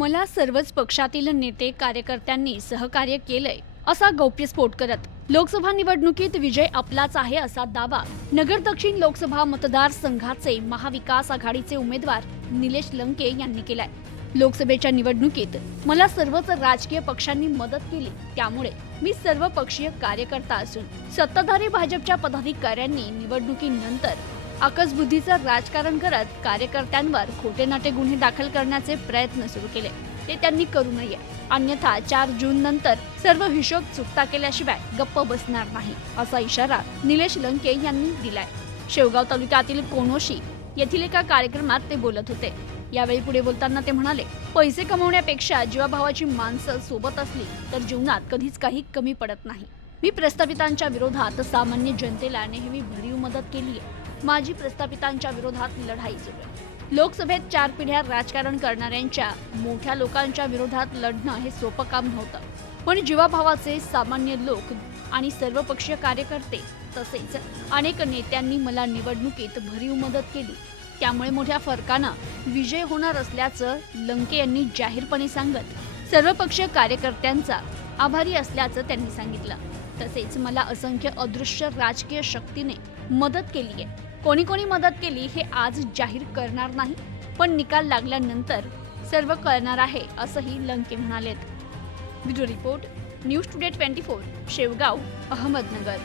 मला सर्वच पक्षातील नेते कार्यकर्त्यांनी सहकार्य केलंय असा गौप्यस्फोट करत लोकसभा निवडणुकीत विजय आपलाच आहे असा दावा नगर दक्षिण लोकसभा मतदारसंघाचे महाविकास आघाडीचे उमेदवार निलेश लंके यांनी केलाय. लोकसभेच्या निवडणुकीत मला सर्वच राजकीय पक्षांनी मदत केली त्यामुळे मी सर्व पक्षीय कार्यकर्ता असून सत्ताधारी भाजपच्या पदाधिकाऱ्यांनी निवडणुकीनंतर अकसबुद्धीचं राजकारण करत कार्यकर्त्यांवर खोटे नाटे गुन्हे दाखल करण्याचे प्रयत्न सुरू केले. ते त्यांनी करू नये. अन्यथा चार जून नंतर सर्व हिशोब चुकता केल्याशिवाय गप्प बसणार नाही असा इशारा निलेश लंके यांनी दिलाय. शेवगाव तालुक्यातील कोणोशी येथील एका कार्यक्रमात ते बोलत होते. यावेळी पुढे बोलताना ते म्हणाले पैसे कमवण्यापेक्षा जीवाभावाची माणसं सोबत असली तर जीवनात कधीच काही कमी पडत नाही. मी प्रस्थापितांच्या विरोधात सामान्य जनतेला नेहमी भरीव मदत केली आहे माझी प्रस्थापितांच्या विरोधात लढाई सुरू. आहे लोकसभेत चार पिढ्या राजकारण करणाऱ्यांच्या मोठ्या लोकांच्या विरोधात लढणं हे सोपं काम नव्हतं. पण जीवाभावाचे सामान्य लोक आणि सर्वपक्षीय कार्यकर्ते तसेच अनेक नेत्यांनी मला निवडणुकीत भरीव मदत केली. त्यामुळे मोठ्या फरकानं विजय होणार असल्याचं लंके यांनी जाहीरपणे सांगत सर्वपक्षीय कार्यकर्त्यांचा आभारी असल्याचं त्यांनी सांगितलं. तसेच मला असंख्य अदृश्य राजकीय शक्तीने मदत केली आहे कोणी कोणी मदत केली हे आज जाहीर करणार नाही पण निकाल लागल्यानंतर सर्व कळणार आहे असंही लंके म्हणालेत. Bureau report news today twenty four Shevgaon Ahmednagar.